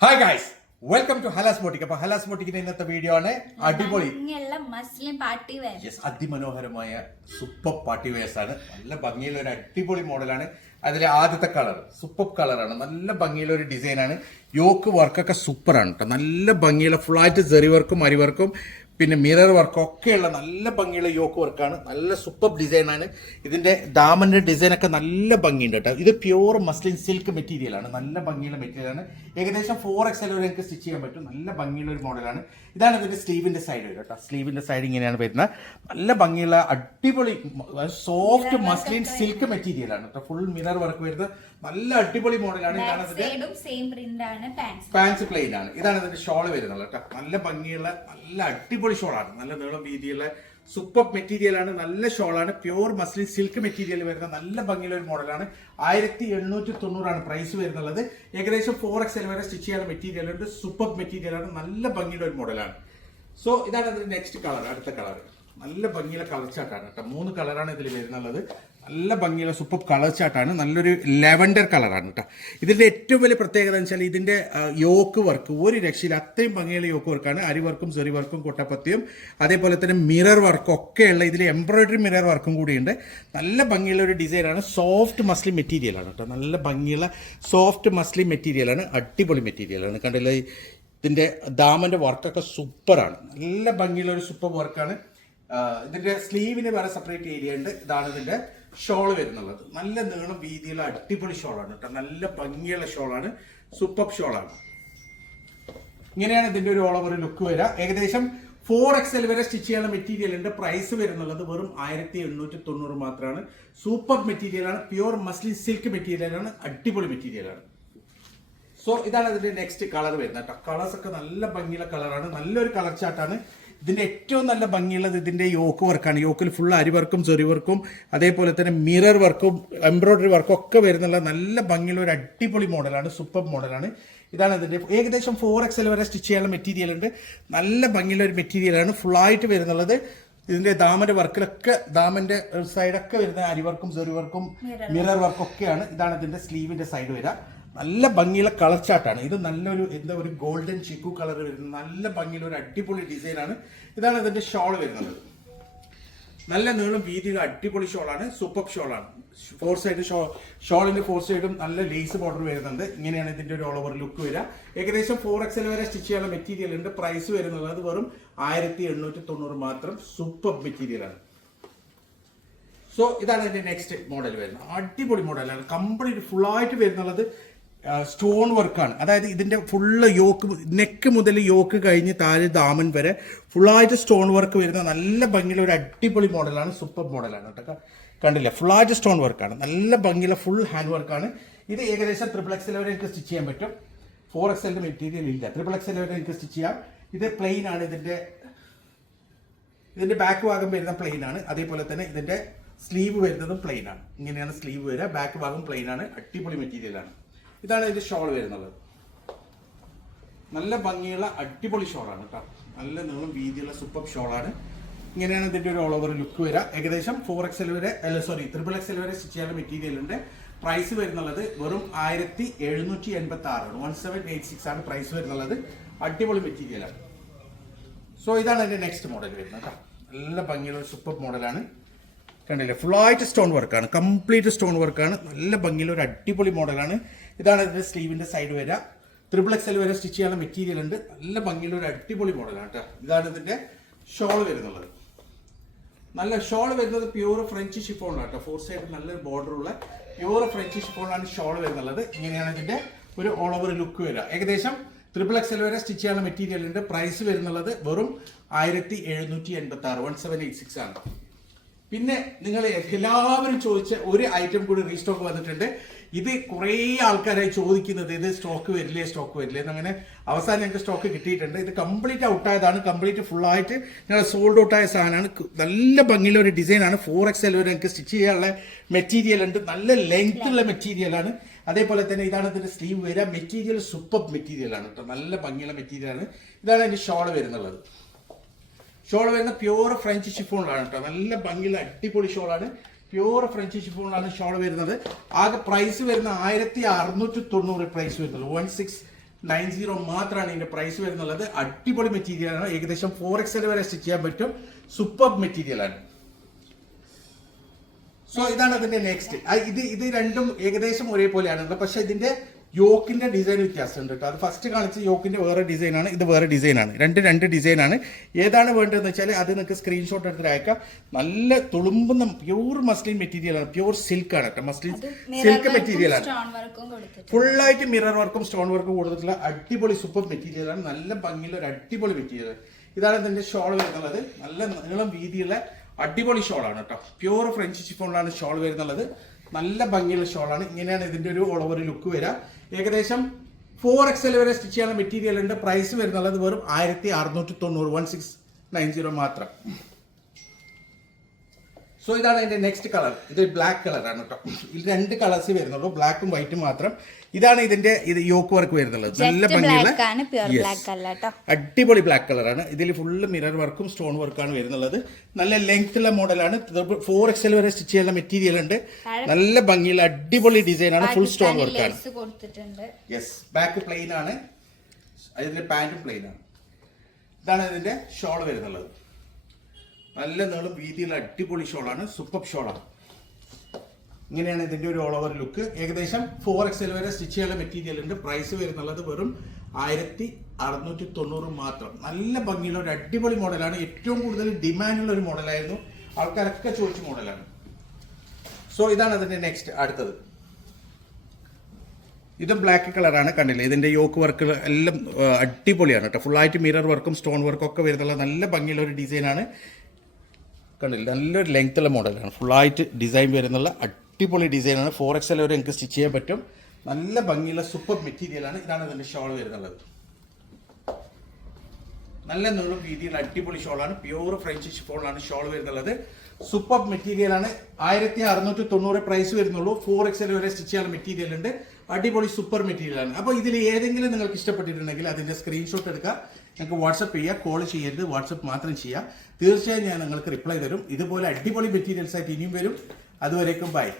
Hi guys welcome to Halas boutique അപ്പൊ ഹലാസ് ബോട്ടിക്കിന്റെ ഇന്നത്തെ വീഡിയോ ആണ് അടിപൊളി. മസ്ലിം പാർട്ടി വെയർ യെസ് അതിമനോഹരമായ സൂപ്പർ പാർട്ടി വെയർസ് ആണ്. നല്ല ഭംഗിയുള്ള ഒരു അടിപൊളി മോഡലാണ് അതിലെ ആദ്യത്തെ കളർ സൂപ്പർ കളറാണ് നല്ല ഭംഗിയുള്ള ഒരു ഡിസൈൻ ആണ്. യോക്ക് വർക്കൊക്കെ സൂപ്പറാണ് കേട്ടോ നല്ല ഭംഗിയുള്ള ഫുള്ളായിട്ട് ജെറി വർക്കും അരി വർക്കും പിന്നെ മിറർ വർക്ക് ഒക്കെയുള്ള നല്ല ഭംഗിയുള്ള യോക്ക് വർക്കാണ് നല്ല സൂപ്പർ ഡിസൈനാണ് ആണ്. ഇതിന്റെ ഡിസൈനൊക്കെ ഡിസൈൻ ഒക്കെ നല്ല ഭംഗിയുണ്ട് കേട്ടോ. ഇത് പ്യൂർ മസ്ലിൻ സിൽക്ക് മെറ്റീരിയലാണ് നല്ല ഭംഗിയുള്ള മെറ്റീരിയലാണ് ഏകദേശം ഫോർ എക്സ് വരെ എനിക്ക് സ്റ്റിച്ച് ചെയ്യാൻ പറ്റും. നല്ല ഭംഗിയുള്ള ഒരു മോഡലാണ് ഇതാണ് ഇതിന്റെ സ്ലീവിന്റെ സൈഡ് വരും കേട്ടോ. സ്ലീവിന്റെ സൈഡ് ഇങ്ങനെയാണ് വരുന്നത്. നല്ല ഭംഗിയുള്ള അടിപൊളി സോഫ്റ്റ് മസ്ലിൻ സിൽക്ക് മെറ്റീരിയലാണ് കേട്ടോ. ഫുൾ മിറർ വർക്ക് വരുന്നത്. നല്ല അടിപൊളി മോഡലാണ് ഇതാണ് പാൻസ് പ്ലെയിൻ ആണ്. ഇതാണ് ഇതിന്റെ ഷോൾ വരുന്നത് കേട്ടോ. നല്ല ഭംഗിയുള്ള നല്ല അടിപൊളി ഷോളാണ് നല്ല നീളം വീതിയുള്ള സൂപ്പർ മെറ്റീരിയൽ ആണ്. നല്ല ഷോളാണ് പ്യൂർ മസ്ലിൻ സിൽക്ക് മെറ്റീരിയൽ വരുന്ന നല്ല ഭംഗിയുള്ള ഒരു മോഡലാണ് ആയിരത്തി എണ്ണൂറ്റി തൊണ്ണൂറാണ് പ്രൈസ് വരുന്നുള്ളത്. ഏകദേശം ഫോർ എക്സ് എൽ വരെ സ്റ്റിച്ച് ചെയ്യാൻ മെറ്റീരിയൽ ഉണ്ട്. സൂപ്പർ മെറ്റീരിയൽ ആണ്. നല്ല ഭംഗിയുള്ള ഒരു മോഡലാണ് സോ ഇതാണ് അതിന്റെ നെക്സ്റ്റ് കളർ അടുത്ത കളർ നല്ല ഭംഗിയുള്ള കളർ ചാട്ടാണ് കേട്ടോ. മൂന്ന് കളറാണ് ഇതിൽ വരുന്നുള്ളത്. നല്ല ഭംഗിയുള്ള സൂപ്പർ കളർ ചാട്ടാണ് നല്ലൊരു ലെവൻഡർ കളറാണ് കേട്ടോ ഇതിന്റെ ഏറ്റവും വലിയ പ്രത്യേകത എന്ന് വെച്ചാൽ ഇതിന്റെ യോക്ക് വർക്ക് ഒരു രക്ഷയിൽ അത്രയും ഭംഗിയുള്ള യോക്ക് വർക്കാണ് അരി വർക്കും സെറി വർക്കും കൊട്ടപ്പത്തിയും അതേപോലെ തന്നെ മിറർ വർക്കും ഒക്കെയുള്ള ഇതിൽ എംബ്രോയിഡറി മിറർ വർക്കും കൂടിയുണ്ട്. നല്ല ഭംഗിയുള്ള ഒരു ഡിസൈനാണ് സോഫ്റ്റ് മസ്ലി മെറ്റീരിയൽ ആണ് കേട്ടോ നല്ല ഭംഗിയുള്ള സോഫ്റ്റ് മസ്ലി മെറ്റീരിയലാണ് അടിപൊളി മെറ്റീരിയലാണ് കണ്ടില്ലേ? ഇതിന്റെ ദാമന്റെ വർക്കൊക്കെ സൂപ്പറാണ് നല്ല ഭംഗിയുള്ള ഒരു സൂപ്പർ വർക്കാണ് ഇതിന്റെ സ്ലീവിന് വേറെ സെപ്പറേറ്റ് ഏരിയ ഉണ്ട്. ഇതാണ് ഇതിന്റെ ഷോൾ വരുന്നുള്ളത്. നല്ല നീളം വീതിയുള്ള അടിപൊളി ഷോളാണ് കേട്ടോ. നല്ല ഭംഗിയുള്ള ഷോളാണ് സൂപ്പർ ഷോളാണ് ഇങ്ങനെയാണ് ഇതിന്റെ ഒരു ഓൾ ഓവർ ലുക്ക് വരിക. ഏകദേശം ഫോർ എക്സൽ വരെ സ്റ്റിച്ച് ചെയ്യാനുള്ള മെറ്റീരിയൽ ഉണ്ട്. പ്രൈസ് വരുന്നുള്ളത് വെറും ആയിരത്തി എണ്ണൂറ്റി തൊണ്ണൂറ് മാത്രമാണ് സൂപ്പർ മെറ്റീരിയലാണ് പ്യുവർ മസ്ലിൻ സിൽക്ക് മെറ്റീരിയൽ ആണ്. അടിപൊളി മെറ്റീരിയലാണ് സോ ഇതാണ് അതിന്റെ നെക്സ്റ്റ് കളർ വരുന്നത് കേട്ടോ. കളേഴ്സ് ഒക്കെ നല്ല ഭംഗിയുള്ള കളറാണ് നല്ലൊരു കളർ ചാർട്ടാണ് ഇതിന്റെ ഏറ്റവും നല്ല ഭംഗിയുള്ളത് ഇതിന്റെ യോക്ക് വർക്കാണ്. യോക്കിൽ ഫുൾ അരി വർക്കും ചെറി വർക്കും അതേപോലെ തന്നെ മിറർ വർക്കും എംബ്രോയ്ഡറി വർക്കും ഒക്കെ വരുന്നുള്ള നല്ല ഭംഗിയുള്ള ഒരു അടിപൊളി മോഡലാണ് സൂപ്പർ മോഡലാണ്. ഇതാണ് ഇതിന്റെ ഏകദേശം ഫോർ എക്സൽ വരെ സ്റ്റിച്ച് ചെയ്യാനുള്ള മെറ്റീരിയൽ ഉണ്ട്. നല്ല ഭംഗിയുള്ള ഒരു മെറ്റീരിയലാണ് ഫുള്ളായിട്ട് വരുന്നുള്ളത്. ഇതിന്റെ ദാമന്റെ വർക്കിലൊക്കെ ദാമന്റെ സൈഡൊക്കെ വരുന്ന അരി വർക്കും ചെറി വർക്കും മിറർ വർക്കും ഒക്കെയാണ്. ഇതാണ് ഇതിന്റെ സ്ലീവിന്റെ സൈഡ് വരിക. നല്ല ഭംഗിയുള്ള കളർ ചാർട്ടാണ്. ഇത് നല്ലൊരു എന്താ ഒരു ഗോൾഡൻ ചിക്കു കളർ വരുന്നത് നല്ല ഭംഗിയുള്ള ഒരു അടിപൊളി ഡിസൈനാണ്. ഇതാണ് ഇതിന്റെ ഷോൾ വരുന്നത്. നല്ല നീളം വീതിയുള്ള അടിപൊളി ഷോളാണ്. സൂപ്പർ ഷോളാണ്. ഫോർ സൈഡ് ഷോ ഷോളിന്റെ ഫോർ സൈഡും നല്ല ലേസ് ബോർഡർ വരുന്നുണ്ട്. ഇങ്ങനെയാണ് ഇതിന്റെ ഒരു ഓൾ ഓവർ ലുക്ക് വരിക. ഏകദേശം ഫോർ എക്സൽ വരെ സ്റ്റിച്ച് ചെയ്യാനുള്ള മെറ്റീരിയൽ ഉണ്ട്. പ്രൈസ് വരുന്നത് അത് വെറും ആയിരത്തി എണ്ണൂറ്റി തൊണ്ണൂറ് മാത്രം സൂപ്പർ മെറ്റീരിയലാണ് സോ ഇതാണ് ഇതിന്റെ നെക്സ്റ്റ് മോഡൽ വരുന്നത്. അടിപൊളി മോഡലാണ് കംപ്ലീറ്റ് ഫുള്ളായിട്ട് വരുന്നുള്ളത് സ്റ്റോൺ വർക്കാണ് അതായത് ഇതിന്റെ ഫുള്ള് യോക്ക് നെക്ക് മുതൽ യോക്ക് കഴിഞ്ഞ് താഴെ ദാമൻ വരെ ഫുള്ളായിട്ട് സ്റ്റോൺ വർക്ക് വരുന്ന നല്ല ഭംഗിയുള്ള ഒരു അടിപൊളി മോഡലാണ് സൂപ്പർ മോഡലാണ് കേട്ടോ. കണ്ടില്ലേ? ഫുള്ളായിട്ട് സ്റ്റോൺ വർക്കാണ് നല്ല ഭംഗിയുള്ള ഫുൾ ഹാൻഡ് വർക്കാണ് ഇത് ഏകദേശം ട്രിപ്പിൾ എക്സൽ വരെ എനിക്ക് സ്റ്റിച്ച് ചെയ്യാൻ പറ്റും. ഫോർ എക്സലിന്റെ മെറ്റീരിയൽ ഇല്ല. ട്രിപ്പിൾ എക്സൽ വരെ എനിക്ക് സ്റ്റിച്ച് ചെയ്യാം. ഇത് പ്ലെയിൻ ആണ്. ഇതിന്റെ ഇതിന്റെ ബാക്ക് ഭാഗം വരുന്ന പ്ലെയിൻ ആണ്. അതേപോലെ തന്നെ ഇതിന്റെ സ്ലീവ് വരുന്നതും പ്ലെയിൻ ആണ്. ഇങ്ങനെയാണ് സ്ലീവ് വരിക. ബാക്ക് ഭാഗം പ്ലെയിൻ ആണ്. അടിപൊളി മെറ്റീരിയൽ ആണ്. ഇതാണ് ഇതിന്റെ ഷോൾ വരുന്നത്. നല്ല ഭംഗിയുള്ള അടിപൊളി ഷോളാണ് കേട്ടോ. നല്ല നീളം വീതിയുള്ള സൂപ്പർ ഷോളാണ്. ഇങ്ങനെയാണ് ഇതിന്റെ ഒരു ഓൾ ഓവർ ലുക്ക് വരിക. ഏകദേശം ഫോർ എക്സൽ വരെ അല്ല സോറി ത്രിപിൾ എക്സൽ വരെ സ്റ്റിച്ച് ചെയ്യാൻ മെറ്റീരിയൽ ഉണ്ട്. പ്രൈസ് വരുന്നുള്ളത് വെറും ആയിരത്തി എഴുന്നൂറ്റി എൺപത്തി ആറാണ് വൺ സെവൻ എയ്റ്റ് സിക്സ് ആണ് പ്രൈസ് വരുന്നുള്ളത്. അടിപൊളി മെറ്റീരിയലാണ് സോ ഇതാണ് അതിന്റെ നെക്സ്റ്റ് മോഡൽ വരുന്നത് കേട്ടോ. നല്ല ഭംഗിയുള്ള സൂപ്പർ മോഡലാണ് കണ്ടില്ലേ? ഫുള്ളായിട്ട് സ്റ്റോൺ വർക്കാണ് കംപ്ലീറ്റ് സ്റ്റോൺ വർക്കാണ് നല്ല ഭംഗിയിൽ ഒരു അടിപൊളി മോഡലാണ്. ഇതാണ് ഇതിന്റെ സ്ലീവിന്റെ സൈഡ് വരെ. ത്രിപിൾ എക്സൽ വരെ സ്റ്റിച്ച് ചെയ്യാനുള്ള മെറ്റീരിയൽ ഉണ്ട്. നല്ല ഭംഗിയുള്ള ഒരു അടിപൊളി മോഡലാണ് കേട്ടോ. ഇതാണ് ഇതിന്റെ ഷോൾ വരുന്നുള്ളത് നല്ല ഷോൾ വരുന്നത് പ്യൂർ ഫ്രഞ്ച് ഷിഫോണിലാണ് കേട്ടോ. ഫോർ സൈഡ് നല്ലൊരു ബോർഡറുള്ള പ്യൂർ ഫ്രഞ്ച് ഷിഫോണിലാണ് ഷോൾ വരുന്നുള്ളത്. ഇങ്ങനെയാണ് ഇതിന്റെ ഒരു ഓൾ ഓവർ ലുക്ക് വരിക. ഏകദേശം ട്രിപ്പിൾ എക്സൽ വരെ സ്റ്റിച്ച് ചെയ്യാനുള്ള ഉണ്ട്. പ്രൈസ് വരുന്നുള്ളത് വെറും ആയിരത്തി എഴുന്നൂറ്റി എൺപത്തി ആറ് വൺ സെവൻ എയ്റ്റ് സിക്സ് ആണ്. പിന്നെ നിങ്ങൾ എല്ലാവരും ചോദിച്ച ഒരു ഐറ്റം കൂടി റീസ്റ്റോക്ക് വന്നിട്ടുണ്ട്. ഇത് കുറേ ആൾക്കാരായി ചോദിക്കുന്നത് ഇത് സ്റ്റോക്ക് വരില്ലേ സ്റ്റോക്ക് വരില്ലേ എന്നങ്ങനെ അവസാനം ഞങ്ങൾക്ക് സ്റ്റോക്ക് കിട്ടിയിട്ടുണ്ട്. ഇത് കംപ്ലീറ്റ് ഔട്ട് ആയതാണ്. കംപ്ലീറ്റ് ഫുൾ ആയിട്ട് ഞങ്ങൾ സോൾഡ് ഔട്ടായ സാധനമാണ്. ക- നല്ല ഭംഗിയുള്ള ഒരു ഡിസൈനാണ് ഫോർ എക്സ് എൽ വരെ ഞങ്ങൾക്ക് സ്റ്റിച്ച് ചെയ്യാനുള്ള മെറ്റീരിയൽ ഉണ്ട്. നല്ല ലെങ്ത് ഉള്ള മെറ്റീരിയലാണ് അതേപോലെ തന്നെ ഇതാണ് ഇതിന്റെ സ്ലീവ് വരിക. മെറ്റീരിയൽ സൂപ്പർ മെറ്റീരിയലാണ് കേട്ടോ നല്ല ഭംഗിയുള്ള മെറ്റീരിയലാണ് ഇതാണ് അതിന്റെ ഷോൾ വരുന്നുള്ളത്. ഷോൾ വരുന്ന പ്യൂർ ഫ്രഞ്ച് ഷിഫോണിലാണ് കേട്ടോ. നല്ല ഭംഗിയുള്ള അടിപൊളി ഷോളാണ്. പ്യൂർ ഫ്രഞ്ച് ഷിഫോണിലാണ് ഷോൾ വരുന്നത്. ആകെ പ്രൈസ് വരുന്ന ആയിരത്തി അറുന്നൂറ്റി തൊണ്ണൂറ് പ്രൈസ് വരുന്നത്. വൺ സിക്സ് നയൻ സീറോ മാത്രമാണ് ഇതിന്റെ പ്രൈസ് വരുന്നുള്ളത്. അടിപൊളി മെറ്റീരിയൽ ആണ്. ഏകദേശം ഫോർ എക്സൽ വരെ സ്റ്റിച്ച് ചെയ്യാൻ പറ്റും. സൂപ്പർ മെറ്റീരിയലാണ് സോ ഇതാണ് അതിന്റെ നെക്സ്റ്റ് ഇത് ഇത് രണ്ടും ഏകദേശം ഒരേപോലെയാണ് പക്ഷെ ഇതിന്റെ യോക്കിന്റെ ഡിസൈൻ വ്യത്യാസമുണ്ട് കേട്ടോ അത് ഫസ്റ്റ് കാണിച്ച യോക്കിന്റെ വേറെ ഡിസൈനാണ് ആണ് ഇത് വേറെ ഡിസൈനാണ് രണ്ട് രണ്ട് ഡിസൈനാണ് ഏതാണ് വേണ്ടതെന്ന് വെച്ചാൽ അത് നിങ്ങൾക്ക് സ്ക്രീൻഷോട്ട് എടുത്തിട്ട് അയക്കാം. നല്ല തുളുമ്പുന്ന പ്യൂർ മസ്ലിൻ മെറ്റീരിയലാണ് പ്യൂർ സിൽക്ക് ആണ് കേട്ടോ മസ്ലിൻ സിൽക്ക് മെറ്റീരിയലാണ് ഫുള്ളായിട്ട് മിറർ വർക്കും സ്റ്റോൺ വർക്കും കൊടുത്തിട്ടുള്ള അടിപൊളി സൂപ്പർ മെറ്റീരിയലാണ് നല്ല ഭംഗിയുള്ള ഒരു അടിപൊളി മെറ്റീരിയൽ ഇതാണ് ഇതിന്റെ ഷോൾ വരുന്നുള്ളത്. നല്ല നീളം വീതിയുള്ള അടിപൊളി ഷോളാണ് കേട്ടോ പ്യൂർ ഫ്രഞ്ച് ഷിഫോണിലാണ് ഷോൾ വരുന്നുള്ളത്. നല്ല ഭംഗിയുള്ള ഷോളാണ്. ഇങ്ങനെയാണ് ഇതിന്റെ ഒരു ഓൾ ഓവർ ലുക്ക് വരിക. ഏകദേശം ഫോർ എക്സൽ വരെ സ്റ്റിച്ച് ചെയ്യാനുള്ള മെറ്റീരിയൽ ഉണ്ട്. പ്രൈസ് വരുന്നുള്ളത് വെറും ആയിരത്തി അറുന്നൂറ്റി തൊണ്ണൂറ് വൺ സിക്സ് നയൻ സീറോ മാത്രം. സോ ഇതാണ് എന്റെ നെക്സ്റ്റ് കളർ ഇത് ബ്ലാക്ക് കളറാണ് കേട്ടോ ഇത് രണ്ട് കളേഴ്സ് വരുന്നുള്ളൂ. ബ്ലാക്കും വൈറ്റും മാത്രം. ഇതാണ് ഇതിന്റെ ഇത് യോക്ക് വർക്ക് വരുന്നുള്ളത്. നല്ല ഭംഗിയുള്ള അടിപൊളി ബ്ലാക്ക് കളറാണ് ഇതിൽ ഫുള്ള് മിറർ വർക്കും സ്റ്റോൺ വർക്കാണ് വരുന്നുള്ളത്. നല്ല ലെങ്ത് ഉള്ള മോഡലാണ് ഫോർ എക്സൽ വരെ സ്റ്റിച്ച് ചെയ്യാനുള്ള മെറ്റീരിയൽ ഉണ്ട്. നല്ല ഭംഗിയുള്ള അടിപൊളി ഡിസൈൻ ആണ്. ഫുൾ സ്റ്റോൺ വർക്ക് ആണ്. യെസ് ബാക്ക് പ്ലെയിൻ ആണ്. അതിന്റെ പാന്റും പ്ലെയിൻ ആണ്. ഇതാണ് ഇതിന്റെ ഷോൾ വരുന്നുള്ളത്. നല്ല നീളം വീതിയുള്ള അടിപൊളി ഷോളാണ് സൂപ്പർ ഷോളാണ് ഇങ്ങനെയാണ് ഇതിന്റെ ഒരു ഓൾ ഓവർ ലുക്ക് ഏകദേശം ഫോർ എക്സൽ വരെ സ്റ്റിച്ച് ചെയ്യാനുള്ള മെറ്റീരിയൽ ഉണ്ട്. പ്രൈസ് വരുന്നുള്ളത് വെറും ആയിരത്തി അറുന്നൂറ്റി തൊണ്ണൂറ് മാത്രം. നല്ല ഭംഗിയുള്ള ഒരു അടിപൊളി മോഡലാണ് ഏറ്റവും കൂടുതൽ ഡിമാൻഡുള്ള ഒരു മോഡലായിരുന്നു ആൾക്കാരൊക്കെ ചോദിച്ച മോഡലാണ് സോ ഇതാണ് അതിന്റെ നെക്സ്റ്റ് അടുത്തത്. ഇത് ബ്ലാക്ക് കളറാണ് കണ്ടില്ലേ? ഇതിന്റെ യോക്ക് വർക്ക് എല്ലാം അടിപൊളിയാണ് കേട്ടോ. ഫുള്ളായിട്ട് മിറർ വർക്കും സ്റ്റോൺ വർക്കും ഒക്കെ വരുന്നുള്ള നല്ല ഭംഗിയുള്ള ഒരു ഡിസൈനാണ് കണ്ടില്ല? നല്ലൊരു ലെങ്ത് ഉള്ള മോഡലാണ് ഫുള്ളായിട്ട് ഡിസൈൻ വരുന്നുള്ള അടിപൊളി ഡിസൈനാണ്. ഫോർ എക്സൽ വരെ നിങ്ങൾക്ക് സ്റ്റിച്ച് ചെയ്യാൻ പറ്റും. നല്ല ഭംഗിയുള്ള സൂപ്പർ മെറ്റീരിയലാണ് ഇതാണ് ഇതിന്റെ ഷോൾ വരുന്നുള്ളത്. നല്ല നീളം രീതിയിലുള്ള അടിപൊളി ഷോളാണ് പ്യൂർ ഫ്രഞ്ച് ഷിഫോളാണ് ഷോൾ വരുന്നുള്ളത്. സൂപ്പർ മെറ്റീരിയലാണ് ആയിരത്തി അറുന്നൂറ്റി തൊണ്ണൂറ് പ്രൈസ് വരുന്നുള്ളൂ ഫോർ എക്സൽ വരെ സ്റ്റിച്ച് ചെയ്യാൻ മെറ്റീരിയൽ ഉണ്ട്. അടിപൊളി സൂപ്പർ മെറ്റീരിയലാണ് അപ്പോൾ ഇതിൽ ഏതെങ്കിലും നിങ്ങൾക്ക് ഇഷ്ടപ്പെട്ടിട്ടുണ്ടെങ്കിൽ അതിന്റെ സ്ക്രീൻഷോട്ട് എടുക്കുക നിങ്ങൾക്ക് വാട്സപ്പ് ചെയ്യുക കോൾ ചെയ്യരുത്. വാട്സപ്പ് മാത്രം ചെയ്യുക തീർച്ചയായും ഞാൻ നിങ്ങൾക്ക് റിപ്ലൈ തരും. ഇതുപോലെ അടിപൊളി മെറ്റീരിയൽസ് ആയിട്ട് ഇനിയും വരും. Adorei, campai.